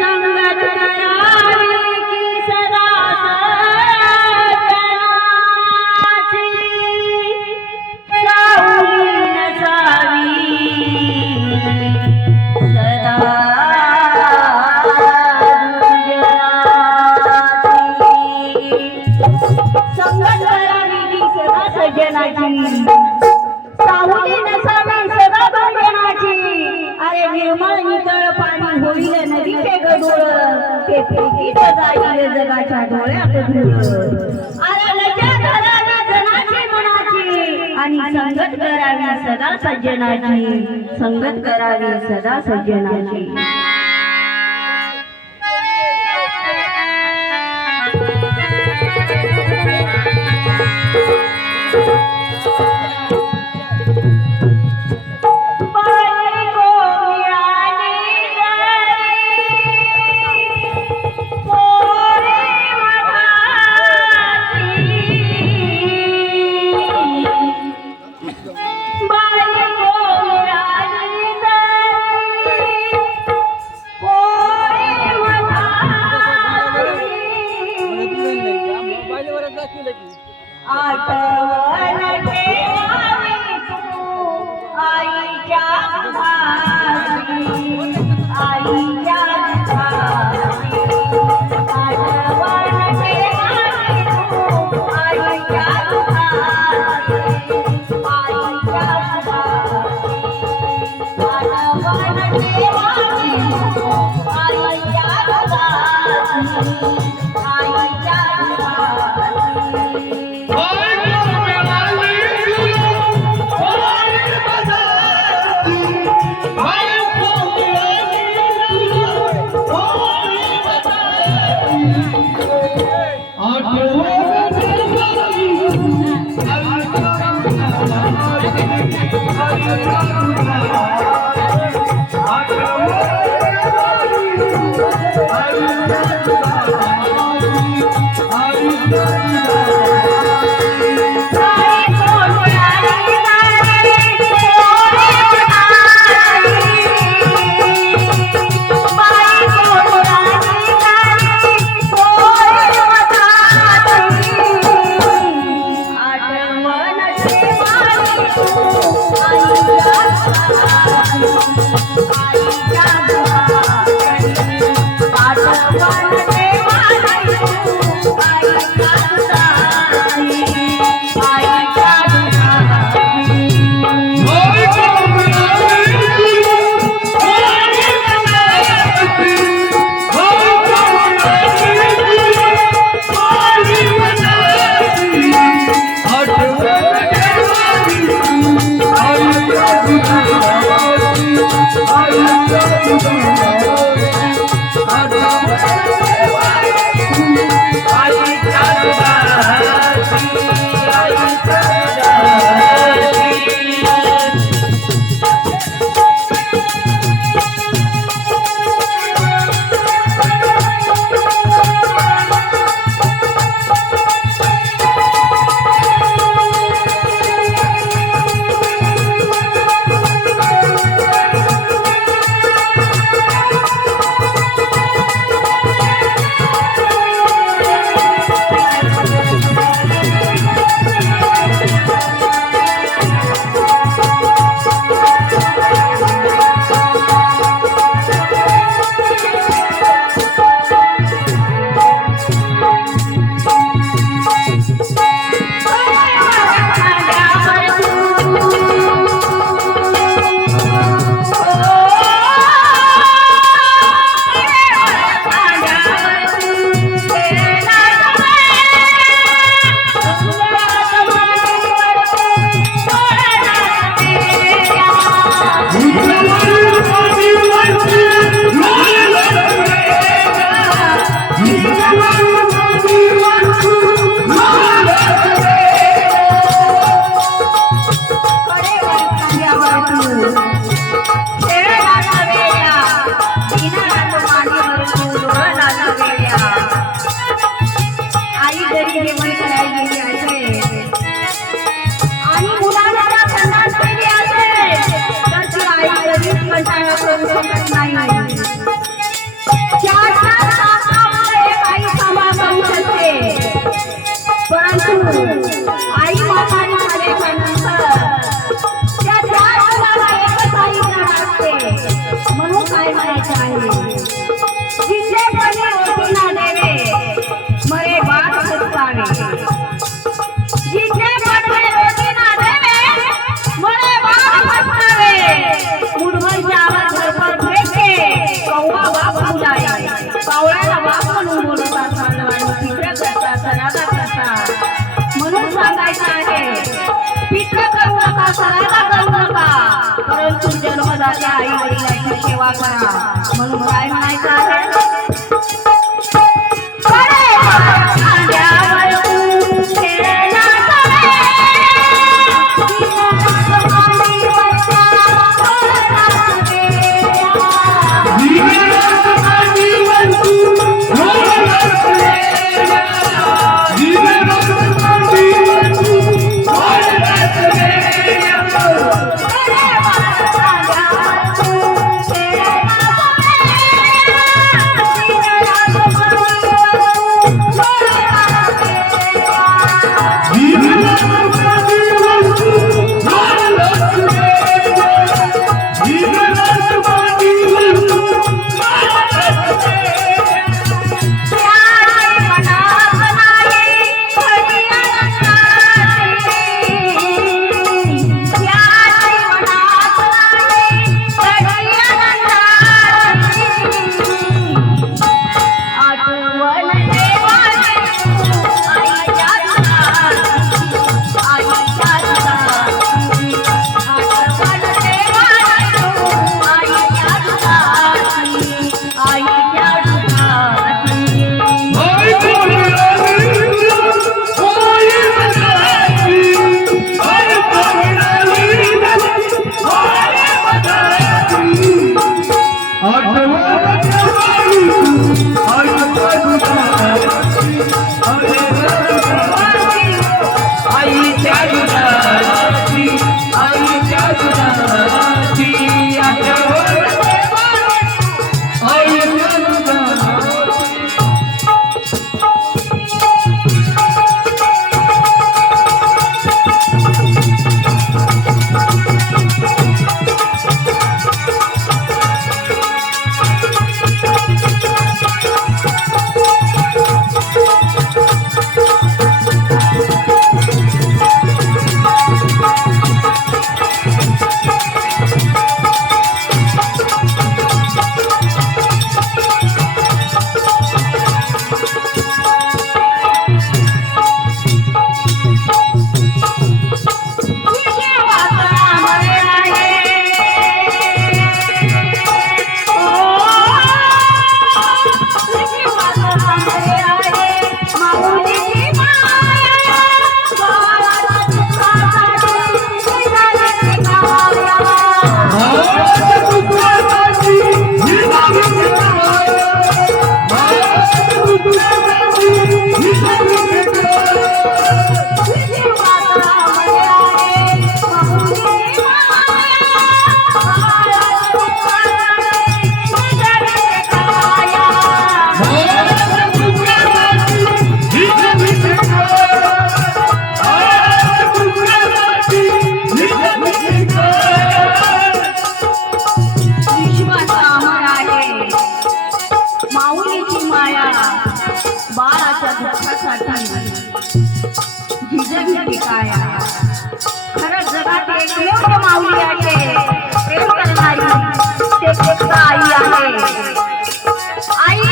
संगत करावी की सदा सज्जनाची सावली नसावी सदा संगत करावी की सदा सज्जनाची सावली नसावी सदा भजनाची। अरे निर्मळ नितळ पाणी होईल नदीचे गडूळ ते फेकीत जाईल जगाच्या डोळ्यात धूळ। अरे लज्जा धरावी जनाची मनाची आणि संगत करावी सदा सज्जनाची संगत करावी सदा सज्जनाची। आठवण ठेवावी तू आईच्या दुधाची आईच्या दुधाची आठवण ठेवावी तू आईच्या दुधाची आईच्या दुधाची आठवण ठेवावी तू आईच्या दुधाची आईच्या आणि मुलांना संडास केली असेल तर ती आई परंतु जन्मदात्या आई वडिलांची सेवा करा म्हणून काय म्हणायचं आहे? खरंच जगात एकमेव माऊली आहे प्रेम करणारी ते फक्त आई आहे. आई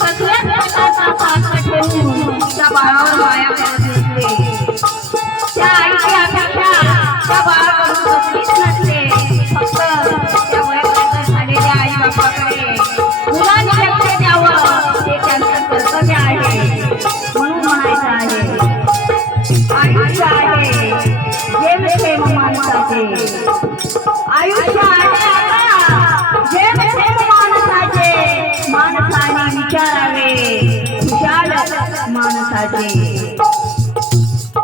कसल्याच प्रकारचा साथ ठेवून त्या बाळावर माया करत असते. त्या आईची अपेक्षा त्या बाळाकडून कसलीच नसते. फक्त त्या वयापर्यंत झालेल्या आई बापाकडे मुलांनी लक्ष द्यावं हे त्यांचं कर्तव्य आहे. म्हणून म्हणायचं आहे आयुष्य आहे जेम माणसाचे, आयुष्य आहे आता जेम माणसाचे. माणसाने विचारावे खुशाल माणसाचे.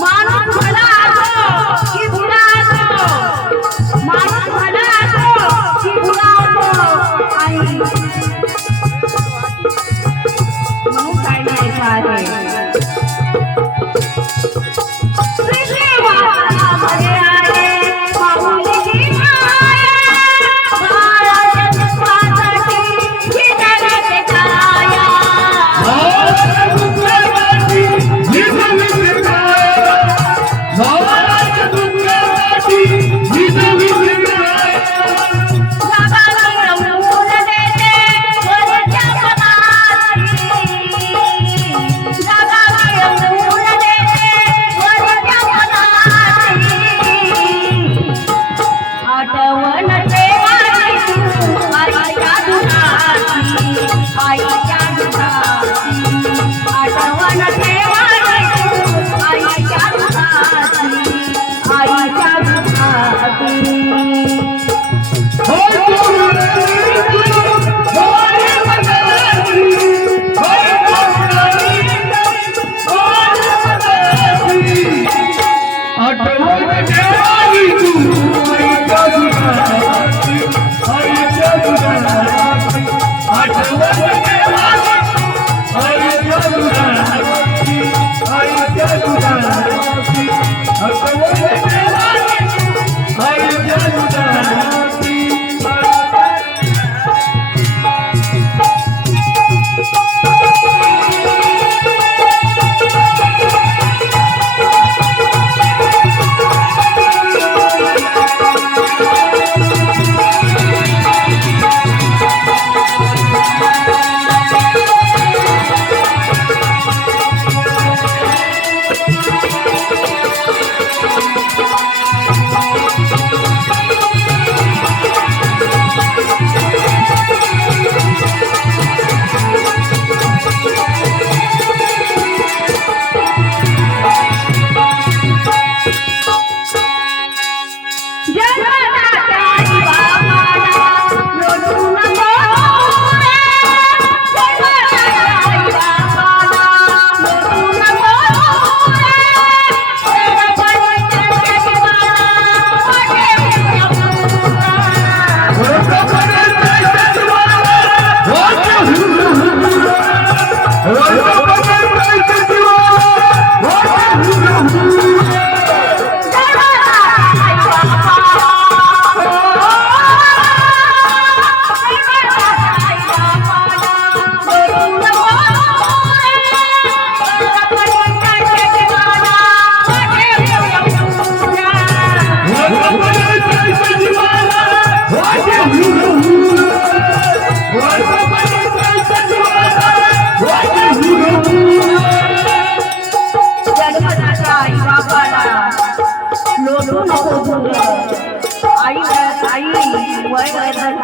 माणूस भला असो की बुरा असो, माणूस भला असो की बुरा असो आणि म्हणून काय नाही आहे. Thank you.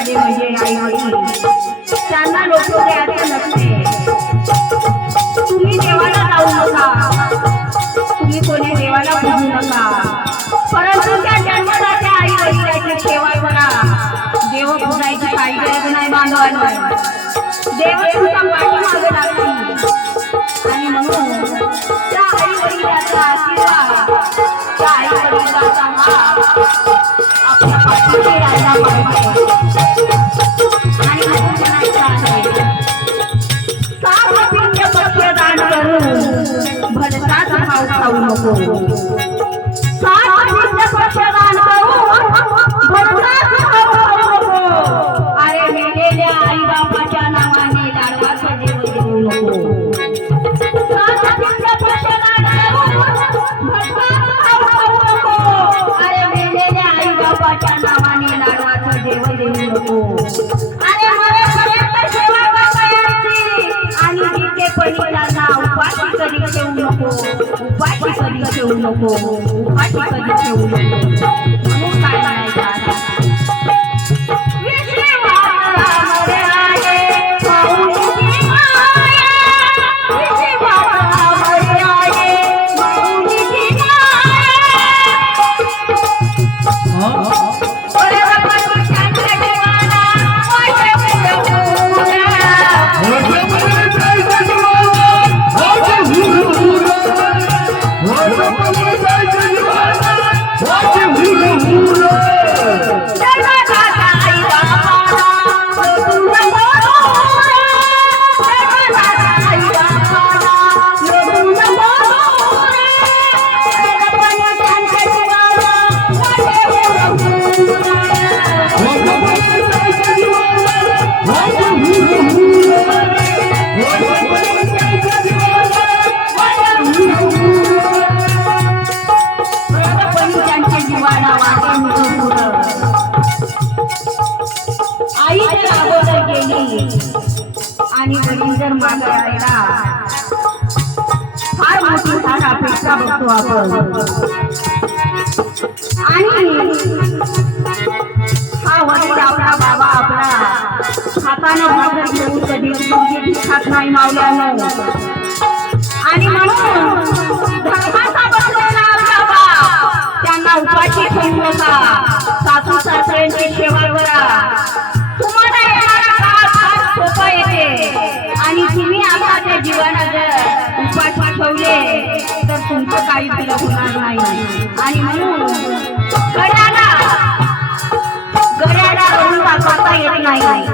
झाले म्हणजे आई वडील त्यांना लोक द्यायचे नसते. तुम्ही देवाला जाऊ नका, तुम्ही कोणी देवाला पूजू नका, परंतु त्या जन्मदात्या आई वडिलांची सेवा करा. देव पूजायची काही गरज नाही बांधवांना, देव तुमच्या पाठीमागे लागतील. आणि म्हणून त्या आई वडिलांचा आशीर्वाद, त्या आई वडिलांचा आपल्या पाठीशी राहिला पाहिजे. आणि म्हणून म्हणायचं आहे, सात पिंड पक्षदान करून भलताच भाव खाऊ नको. सात पिंड पक्षदान करून भलताच भाव खाऊ नको. अरे मेलेल्या आई बाबाच्या नावाने लाडवाचं जेवण देऊ नको. सात पिंड पक्षदान करून भलताच भाव खाऊ नको. अरे मेलेल्या आई बाबाच्या नावाने लाडवाचं जेवण देऊ नको. अरे मरेपर्यंत सेवा करायची आणि जिथे पडिलांना उपाशी कधी ठेवू नको, उपाशी कधी ठेवू नको, उपाशी कधी ठेवू नको. म्हणून काय म्हणायचं आता, विश्वे वाचला मरे आहे माऊलीची माया, विश्वे वाचला मरे आहे माऊलीची माया. अरे बाबा तुझ्या देवाला आई जर अगोदर गेली आणि वडील जर मागे राहिला, फार मोठी फार अपेक्षा बघतो आपण. आणि हा हातानं भाकर घेऊन कधी तुमची खात नाही मावल्यानं. आणि म्हणून धर्माचा बसलेला आपला बाप त्यांना उपाशी ठेवू नका. सासू सासऱ्यांची सेवा करा. तुम्हाला येणारा काळ फार सोपा येते आणि तुम्ही आताच्या जीवनात जर उपाशी ठेवले तर तुमचं काही तुला होणार नाही. आणि म्हणून गड्याला गड्याला रडून दाखवता येत नाही.